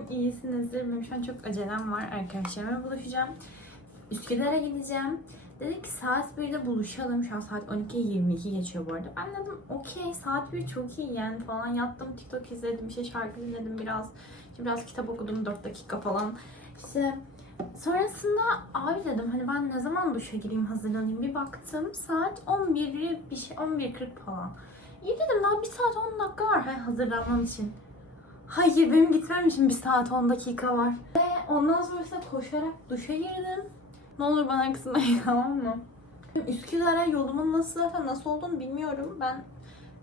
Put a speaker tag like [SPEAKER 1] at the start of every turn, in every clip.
[SPEAKER 1] Umarım iyisinizdir. Benim şu an çok acelem var. Arkadaşlarımla buluşacağım. Üsküdar'a gideceğim. Dedik ki saat 1'de buluşalım. Şu an saat 12.22 geçiyor bu arada. Ben dedim okey saat 1 çok iyi yani falan. Yattım TikTok izledim. işte şarkı dinledim biraz. İşte biraz kitap okudum 4 dakika falan. İşte sonrasında abi dedim hani ben ne zaman duşa gireyim hazırlanayım. Bir baktım saat 11 bir şey 11.40 falan. İyi dedim daha bir saat 10 dakika var ha, hazırlanmam için. Hayır benim gitmem için bir saat 10 dakika var. Ve ondan sonrasında koşarak duşa girdim. Ne olur bana kızmayın tamam mı? Üsküdar'a yolumun nasıl zaten nasıl olduğunu bilmiyorum. Ben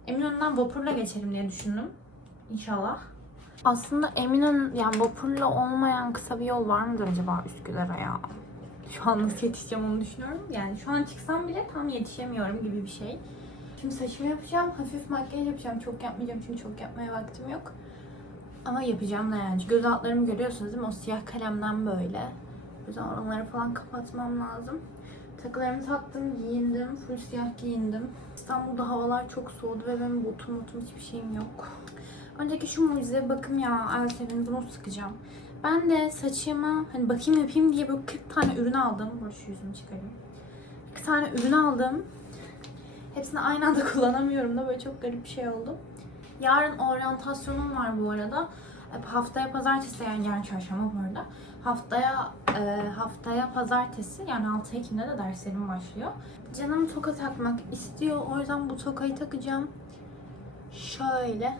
[SPEAKER 1] Eminönü'nden vapurla geçelim diye düşündüm. İnşallah. Aslında Eminönü yani vapurla olmayan kısa bir yol var mıdır acaba Üsküdar'a ya? Şu an nasıl yetişeceğim onu düşünüyorum. Yani şu an çıksam bile tam yetişemiyorum gibi bir şey. Şimdi saçımı yapacağım. Hafif makyaj yapacağım. Çok yapmayacağım çünkü çok yapmaya vaktim yok. Ama yapacağım da yani. Göz altlarımı görüyorsunuz değil mi? O siyah kalemden böyle. O yüzden oraları falan kapatmam lazım. Takılarımı taktım, giyindim. Full siyah giyindim. İstanbul'da havalar çok soğudu ve benim botum botum hiçbir şeyim yok. Önceki şu mucize bakım ya Elsevi'nin bunu sıkacağım. Ben de saçıma hani bakayım yapayım diye böyle 40 tane ürün aldım. Böyle şu yüzümü çıkarayım. 40 tane ürün aldım. Hepsini aynı anda kullanamıyorum da böyle çok garip bir şey oldu. Yarın oryantasyonum var bu arada. E, Haftaya pazartesi yani yarın çarşamba bu arada. Haftaya e, haftaya pazartesi yani 6 Ekim'de de derslerim başlıyor. Canım toka takmak istiyor. O yüzden bu tokayı takacağım. Şöyle.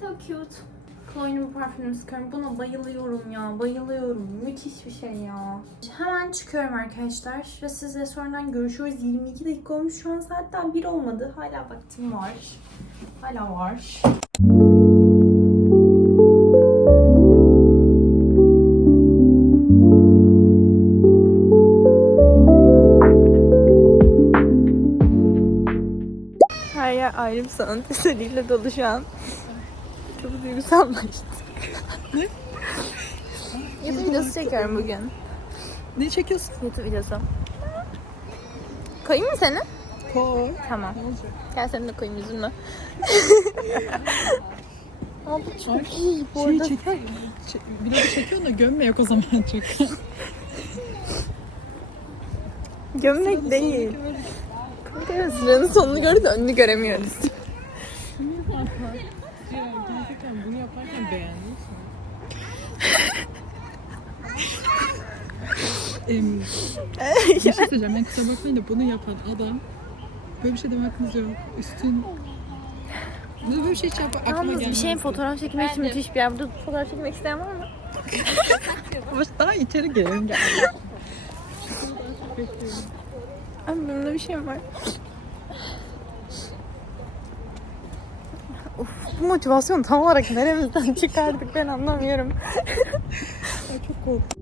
[SPEAKER 1] So cute. Chloe'nin parfümünü sıkıyorum. Buna bayılıyorum ya. Bayılıyorum. Müthiş bir şey ya. Hemen çıkıyorum arkadaşlar. Ve sizle sonradan görüşürüz. 22 dakika olmuş. Şu an saat daha 1 olmadı. Hala vaktim var. Hala var. Her yer ayrı bir sanat eseriyle dolu şu an. Çok duygusallaştım.
[SPEAKER 2] Ne?
[SPEAKER 1] YouTube videosu çekiyorum bugün.
[SPEAKER 2] Ne çekiyorsun?
[SPEAKER 1] YouTube videosu. Koyayım mı seni?
[SPEAKER 2] Koy.
[SPEAKER 1] Tamam. Gel seni de koyayım yüzüme. Abi çok iyi bu arada.
[SPEAKER 2] çeker. Çek, vlogu çekiyorsun da gömme yok o zaman çok.
[SPEAKER 1] Gömmek değil. Kanka sıranın sonunu gördük de önünü göremiyoruz.
[SPEAKER 2] Bunu yaparken, gerçekten bunu yaparken beğendin mi? Em, bir şey söyleyeceğim. Ben kusura bakmayın da bunu yapan adam böyle bir şey deme hakkınız yok. Üstün Böyle bir şey hiç yap, aklıma
[SPEAKER 1] Yalnız bir şeyin fotoğraf çekmek için müthiş bir yer. Burada fotoğraf çekmek isteyen var mı?
[SPEAKER 2] Ama Daha içeri girelim gel.
[SPEAKER 1] Abi bunda bir şey var. Bu motivasyonu tam olarak neremizden çıkardık ben anlamıyorum.
[SPEAKER 2] Ay, çok korktum.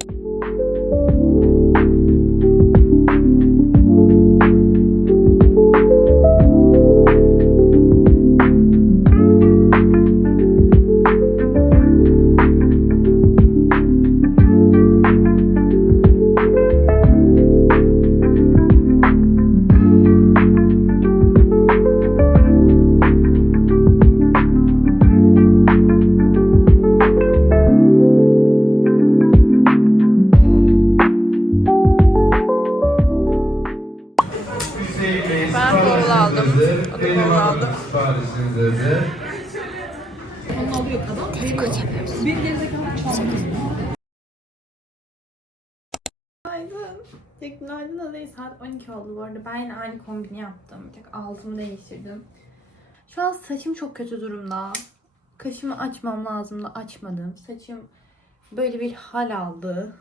[SPEAKER 1] Günaydın. Ya günaydın da değil. Saat 12 oldu bu arada. Ben aynı kombini yaptım. Bir tek altımı değiştirdim. Şu an saçım çok kötü durumda. Kaşımı açmam lazım da açmadım. Saçım böyle bir hal aldı.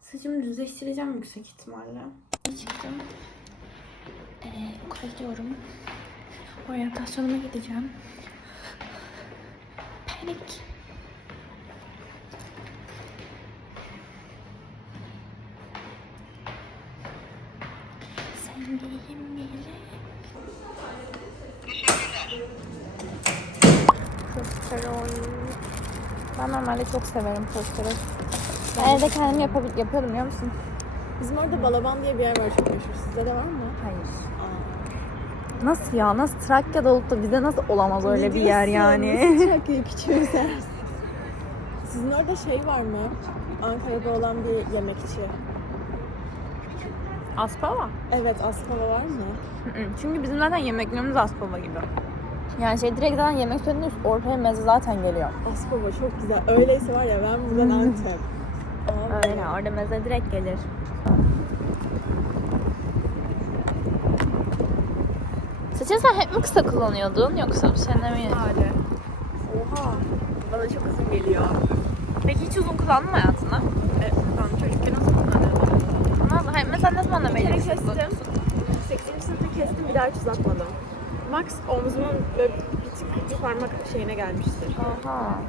[SPEAKER 1] Saçımı düzleştireceğim yüksek ihtimalle. Çıktım. Ee, okula gidiyorum. Oryantasyonuma gideceğim. Panik. Profiterol. Ben normalde çok severim profiterol. Ben evde kendim yapabil yapıyordum biliyor musun?
[SPEAKER 3] Bizim orada Balaban diye bir yer var çok meşhur. Sizde de var mı?
[SPEAKER 1] Hayır. Nasıl ya? Nasıl Trakya'da olup da bize nasıl olamaz öyle
[SPEAKER 4] Ne
[SPEAKER 1] bir yer
[SPEAKER 4] diyorsun?
[SPEAKER 1] yani?
[SPEAKER 4] Nasıl Trakya'yı küçümser? Sizin orada şey var mı? Ankara'da olan bir yemekçi.
[SPEAKER 1] Aspava.
[SPEAKER 4] Evet, Aspava var mı?
[SPEAKER 1] Çünkü bizim zaten yemeklerimiz Aspava gibi. Yani şey direkt zaten yemek söylediğinde ortaya meze zaten geliyor.
[SPEAKER 4] Aspava çok güzel. Öyleyse var ya ben buradan Antep.
[SPEAKER 1] Öyle orada meze direkt gelir. Saçını sen hep mi kısa kullanıyordun yoksa bu sene mi?
[SPEAKER 4] Hadi. Oha. Bana çok uzun geliyor.
[SPEAKER 1] Peki hiç uzun kullandın mı hayatında?
[SPEAKER 4] E, ben çocukken uzun kullanıyordum.
[SPEAKER 1] Nasıl? Hayır, mesela ne zaman da
[SPEAKER 4] Bir kere kestim. 8. sınıfta kestim bir daha hiç uzatmadım. Max omzumun böyle bir tık bir parmak şeyine gelmiştir.
[SPEAKER 1] Oha.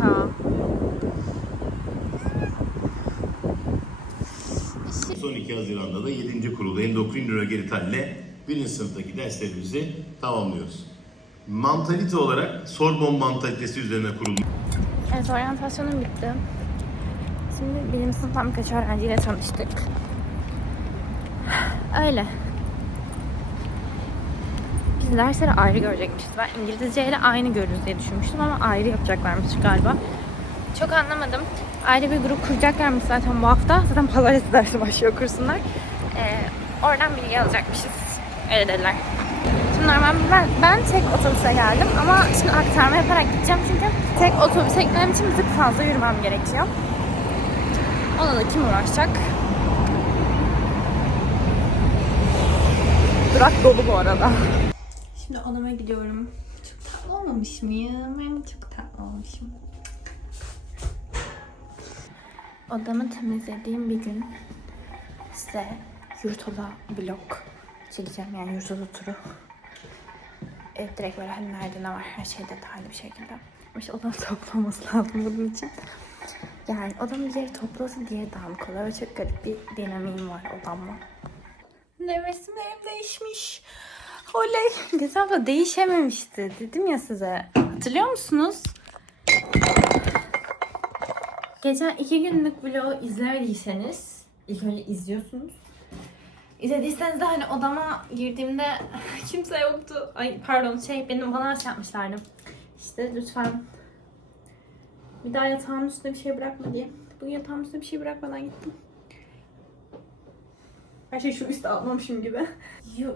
[SPEAKER 1] Ha.
[SPEAKER 3] Son 2 Haziran'da da 7. kurulu endokrin nörogenital 1. sınıftaki derslerimizi tamamlıyoruz. Mantalite olarak Sorbon mantalitesi üzerine kurulmuş.
[SPEAKER 1] Evet oryantasyonum bitti. Şimdi bilim sınıftan birkaç öğrenciyle tanıştık. Öyle. Biz dersleri ayrı görecekmişiz. Ben İngilizce ile aynı görürüz diye düşünmüştüm ama ayrı yapacaklarmış galiba. Çok anlamadım. Ayrı bir grup kuracaklarmış zaten bu hafta. Zaten pazartesi dersi başlıyor kursunlar. Ee, oradan bilgi alacakmışız. Öyle dediler. Şimdi normalde ben, ben tek otobüse geldim ama şimdi aktarma yaparak gideceğim çünkü tek otobüse gitmem için bir fazla yürümem gerekiyor. Ona da kim uğraşacak? Durak dolu bu arada. Şimdi odama gidiyorum. Çok tatlı olmamış mıyım? Ben çok tatlı olmuşum. Odamı temizlediğim bir gün size yurt oda vlog çekeceğim. Yani yurt oda turu. Ev direkt böyle hani nerede ne var her şey detaylı bir şekilde. İşte odamı toplaması lazım bunun için. Yani odamı bir yere toplasın diye dağınık oluyor. Çok garip bir dinamiğim var odamla. Nevresimlerim değişmiş. Oley. Geçen hafta değişememişti. Dedim ya size. Hatırlıyor musunuz? Geçen iki günlük vlogu izlemediyseniz ilk önce izliyorsunuz. İzlediyseniz de hani odama girdiğimde kimse yoktu. Ay pardon şey benim bana şey yapmışlardı. İşte lütfen bir daha yatağın üstüne bir şey bırakma diye. Bugün yatağın üstüne bir şey bırakmadan gittim. Her şey şu üstte almamışım gibi.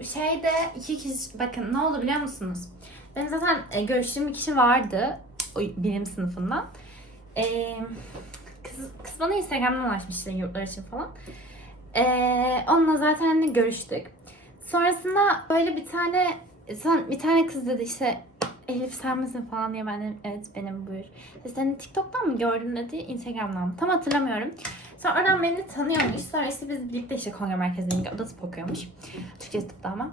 [SPEAKER 1] Şeyde iki kişi bakın ne oldu biliyor musunuz? Benim zaten e, görüştüğüm bir kişi vardı o bilim sınıfından. E, kız, kız bana Instagram'dan ulaşmıştı yurtlar için falan. E, onunla zaten hani görüştük. Sonrasında böyle bir tane sen bir tane kız dedi işte Elif sen misin falan diye ben dedim evet benim buyur. Seni TikTok'tan mı gördüm dedi Instagram'dan mı? Tam hatırlamıyorum. Sonra oradan beni tanıyormuş. Sonra işte biz birlikte işte Kongre Merkezi'nde odası okuyormuş. Türkçe tıpta ama.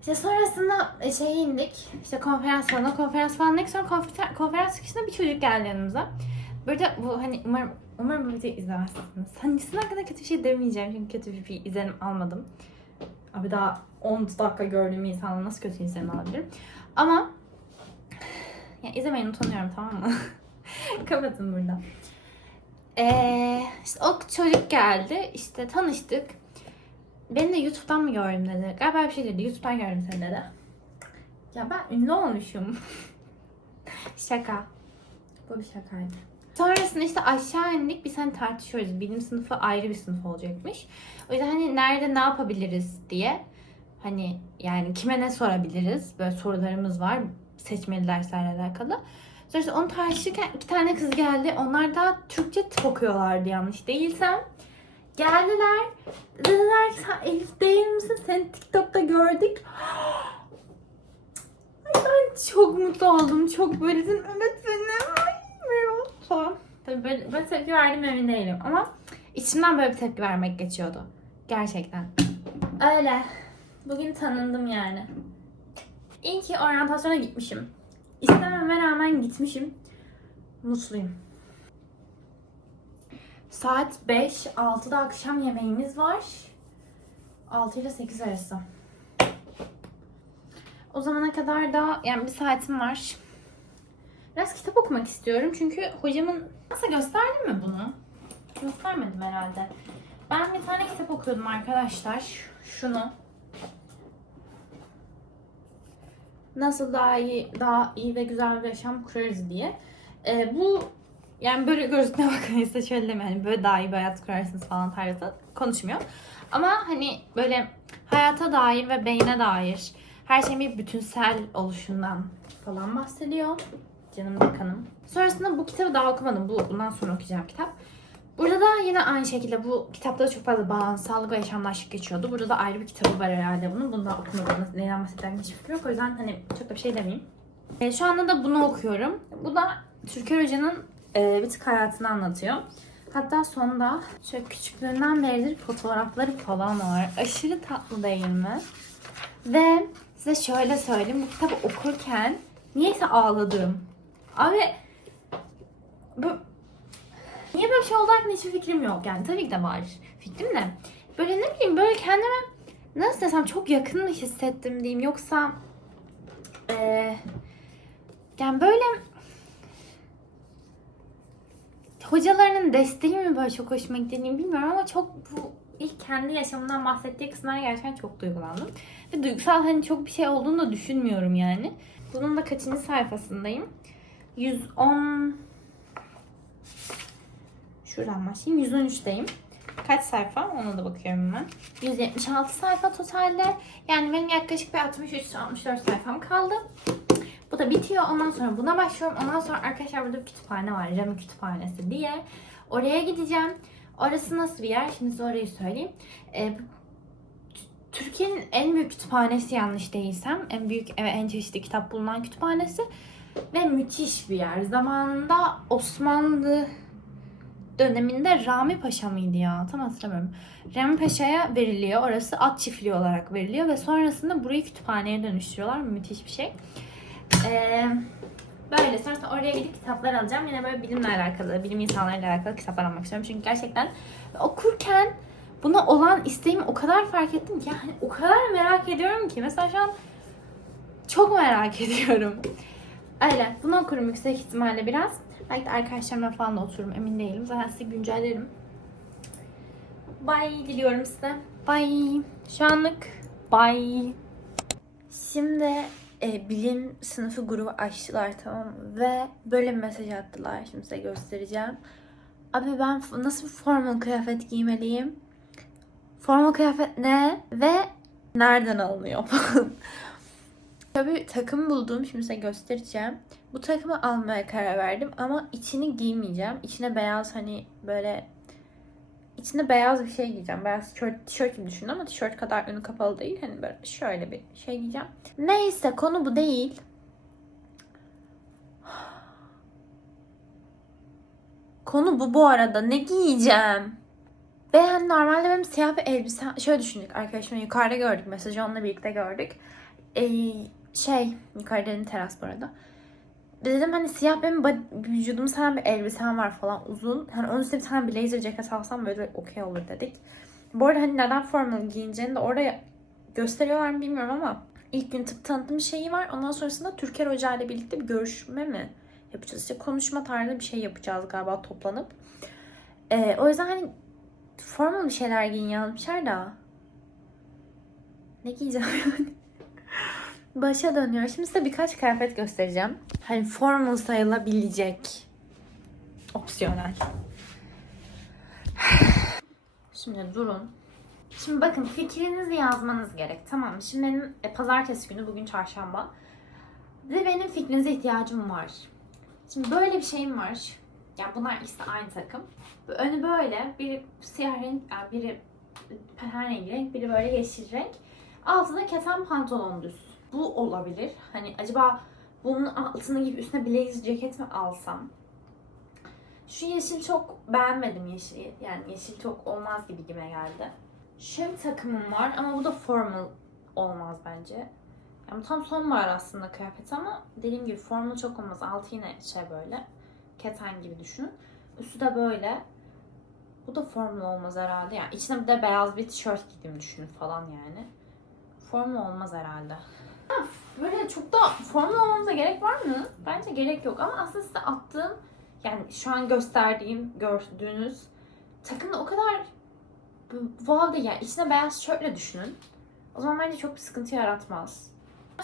[SPEAKER 1] İşte sonrasında e, şeye indik. İşte konferans falan, konferans falan indik. Sonra konfer- konferans çıkışında bir çocuk geldi yanımıza. Böyle bu hani umarım umarım bu videoyu izlemezsiniz. Hani sizin hakkında kötü bir şey demeyeceğim çünkü kötü bir, bir izlenim almadım. Abi daha 10 dakika gördüğüm insanla nasıl kötü izlenim alabilirim? Ama ya izlemeyin utanıyorum tamam mı? Kapatın burada. Ee, işte o çocuk geldi. işte tanıştık. Beni de YouTube'dan mı gördüm dedi. Galiba bir şey dedi. YouTube'dan gördüm seni dedi. Ya ben ünlü olmuşum. Şaka. Bu bir şakaydı. Sonrasında işte aşağı indik. Biz hani tartışıyoruz. Bilim sınıfı ayrı bir sınıf olacakmış. O yüzden hani nerede ne yapabiliriz diye. Hani yani kime ne sorabiliriz? Böyle sorularımız var. Seçmeli derslerle alakalı. Sonra işte onu tartışırken iki tane kız geldi. Onlar da Türkçe tıp okuyorlardı yanlış değilsem. Geldiler. Dediler ki sen Elif değil misin? Seni TikTok'ta gördük. Ay ben çok mutlu oldum. Çok böyle dedim. Evet benim. Ay merhaba falan. Tabii böyle, böyle tepki verdim emin değilim. Ama içimden böyle bir tepki vermek geçiyordu. Gerçekten. Öyle. Bugün tanındım yani. İyi ki oryantasyona gitmişim. İstememe rağmen gitmişim. Mutluyum. Saat 5, 6'da akşam yemeğimiz var. 6 ile 8 arası. O zamana kadar da yani bir saatim var. Biraz kitap okumak istiyorum çünkü hocamın... Nasıl gösterdim mi bunu? Göstermedim herhalde. Ben bir tane kitap okuyordum arkadaşlar. Şunu. Nasıl daha iyi, daha iyi ve güzel bir yaşam kurarız diye. Ee, bu yani böyle gözüne bakın şöyle deme hani böyle daha iyi bir hayat kurarsınız falan tarzı konuşmuyor. Ama hani böyle hayata dair ve beyne dair her şeyin bir bütünsel oluşundan falan bahsediyor. Canım da kanım. Sonrasında bu kitabı daha okumadım. Bu bundan sonra okuyacağım kitap. Burada da yine aynı şekilde bu kitapta da çok fazla bağımsızlık ve yaşamdaşlık geçiyordu. Burada da ayrı bir kitabı var herhalde bunun. Bunu da okumadım. Neyden bahsettiğim hiçbir fikrim yok. O yüzden hani çok da bir şey demeyeyim. E, şu anda da bunu okuyorum. Bu da Türker Hoca'nın e, bir tık hayatını anlatıyor. Hatta sonunda şöyle küçüklüğünden beridir fotoğrafları falan var. Aşırı tatlı değil mi? Ve size şöyle söyleyeyim. Bu kitabı okurken niyeyse ağladım. Abi bu, niye böyle bir şey oldu hakkında hiçbir fikrim yok. Yani tabii ki de var fikrim de. Böyle ne bileyim böyle kendime nasıl desem çok yakın mı hissettim diyeyim yoksa eee yani böyle hocalarının desteği mi böyle çok hoşuma gittiğini bilmiyorum ama çok bu ilk kendi yaşamından bahsettiği kısımlara gerçekten çok duygulandım. Ve duygusal hani çok bir şey olduğunu da düşünmüyorum yani. Bunun da kaçıncı sayfasındayım? 110 Şuradan başlayayım. 113'teyim. Kaç sayfa? Ona da bakıyorum hemen. 176 sayfa totalde. Yani benim yaklaşık bir 63-64 sayfam kaldı. Bu da bitiyor. Ondan sonra buna başlıyorum. Ondan sonra arkadaşlar burada bir kütüphane var. Rami Kütüphanesi diye. Oraya gideceğim. Orası nasıl bir yer? Şimdi size orayı söyleyeyim. Ee, Türkiye'nin en büyük kütüphanesi yanlış değilsem. En büyük ve en çeşitli kitap bulunan kütüphanesi. Ve müthiş bir yer. Zamanında Osmanlı döneminde Rami Paşa mıydı ya? Tam hatırlamıyorum. Rami Paşa'ya veriliyor. Orası at çiftliği olarak veriliyor. Ve sonrasında burayı kütüphaneye dönüştürüyorlar. Müthiş bir şey. Ee, böyle. Sonrasında oraya gidip kitaplar alacağım. Yine böyle bilimle alakalı, bilim insanlarıyla alakalı kitaplar almak istiyorum. Çünkü gerçekten okurken buna olan isteğimi o kadar fark ettim ki yani o kadar merak ediyorum ki. Mesela şu an çok merak ediyorum. Öyle. Bunu okurum yüksek ihtimalle biraz. Belki de arkadaşlarımla falan da otururum. Emin değilim. Zaten size güncellerim. Bye diliyorum size. Bye. Şu anlık bye. Şimdi e, bilim sınıfı grubu açtılar tamam mı? Ve böyle bir mesaj attılar. Şimdi size göstereceğim. Abi ben nasıl bir formal kıyafet giymeliyim? Formal kıyafet ne? Ve nereden alınıyor falan. Tabii takım buldum. Şimdi size göstereceğim. Bu takımı almaya karar verdim ama içini giymeyeceğim. İçine beyaz hani böyle içinde beyaz bir şey giyeceğim. Beyaz tişört, tişört gibi düşünün ama tişört kadar önü kapalı değil. Hani böyle şöyle bir şey giyeceğim. Neyse konu bu değil. Konu bu bu arada. Ne giyeceğim? Ve yani normalde benim siyah bir elbise... Şöyle düşündük arkadaşımla yukarıda gördük. Mesajı onunla birlikte gördük. Ee, şey yukarıda dedim teras bu arada. Dedim hani siyah benim vücudumu saran bir elbisem var falan uzun. Hani onun üstüne bir tane blazer ceket alsam böyle okey olur dedik. Bu arada hani neden formal giyineceğini de orada gösteriyorlar mı bilmiyorum ama ilk gün tıp tanıtım şeyi var. Ondan sonrasında Türker Hoca ile birlikte bir görüşme mi yapacağız? İşte konuşma tarzı bir şey yapacağız galiba toplanıp. Ee, o yüzden hani formal bir şeyler giyin yazmışlar da. Ne giyeceğim yani? Başa dönüyor. Şimdi size birkaç kıyafet göstereceğim. Hani formal sayılabilecek. Opsiyonel. Şimdi durun. Şimdi bakın fikrinizi yazmanız gerek. Tamam mı? Şimdi benim e, pazartesi günü bugün çarşamba. Ve benim fikrinize ihtiyacım var. Şimdi böyle bir şeyim var. Yani bunlar ikisi de aynı takım. Önü böyle. Biri siyah renk, yani biri her renk renk, biri böyle yeşil renk. Altında keten pantolon düz. Bu olabilir. Hani acaba bunun altını gibi üstüne blazer ceket mi alsam? Şu yeşil çok beğenmedim yeşil. Yani yeşil çok olmaz gibi gime geldi. Şöyle takımım var ama bu da formal olmaz bence. Yani tam sonbahar aslında kıyafet ama dediğim gibi formal çok olmaz. Altı yine şey böyle. Keten gibi düşünün. Üstü de böyle. Bu da formal olmaz herhalde. Yani içine bir de beyaz bir tişört giydiğimi düşünün falan yani. Formal olmaz herhalde. Böyle çok da formal olmamıza gerek var mı? Bence gerek yok ama aslında size attığım yani şu an gösterdiğim, gördüğünüz takımda o kadar Bu halde yani içine beyaz tişörtle düşünün. O zaman bence çok bir sıkıntı yaratmaz.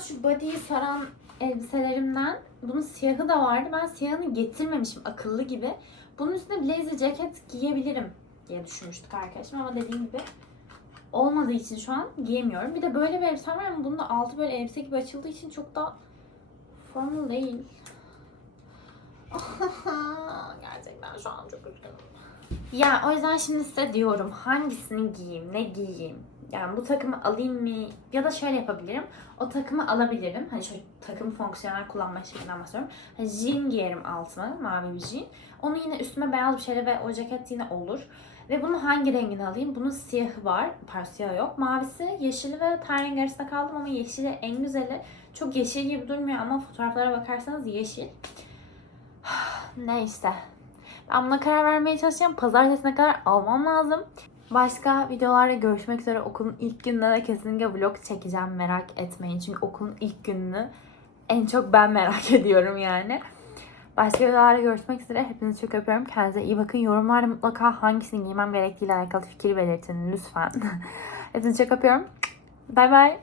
[SPEAKER 1] Şu body'yi saran elbiselerimden bunun siyahı da vardı. Ben siyahını getirmemişim akıllı gibi. Bunun üstüne blazer ceket giyebilirim diye düşünmüştük arkadaşım ama dediğim gibi olmadığı için şu an giyemiyorum. Bir de böyle bir elbisem var ama bunun da altı böyle elbise gibi açıldığı için çok da formal değil. Gerçekten şu an çok üzgünüm. Ya o yüzden şimdi size diyorum hangisini giyeyim, ne giyeyim? Yani bu takımı alayım mı? Ya da şöyle yapabilirim. O takımı alabilirim. Hani şöyle takım fonksiyonel kullanma şeklinden bahsediyorum. Hani jean giyerim altıma, mavi bir jean. Onu yine üstüme beyaz bir şeyle ve o ceket yine olur. Ve bunu hangi rengini alayım? Bunun siyahı var. Pardon siyahı yok. Mavisi, yeşili ve ten rengi arasında kaldım ama yeşili en güzeli. Çok yeşil gibi durmuyor ama fotoğraflara bakarsanız yeşil. Neyse. Ben buna karar vermeye çalışacağım. Pazartesine kadar almam lazım. Başka videolarda görüşmek üzere. Okulun ilk gününe de kesinlikle vlog çekeceğim. Merak etmeyin. Çünkü okulun ilk gününü en çok ben merak ediyorum yani. Başka videolarda görüşmek üzere. Hepinizi çok öpüyorum. Kendinize iyi bakın. Yorumlarda mutlaka hangisini giymem gerektiğiyle alakalı fikir belirtin lütfen. Hepinizi çok öpüyorum. Bay bay.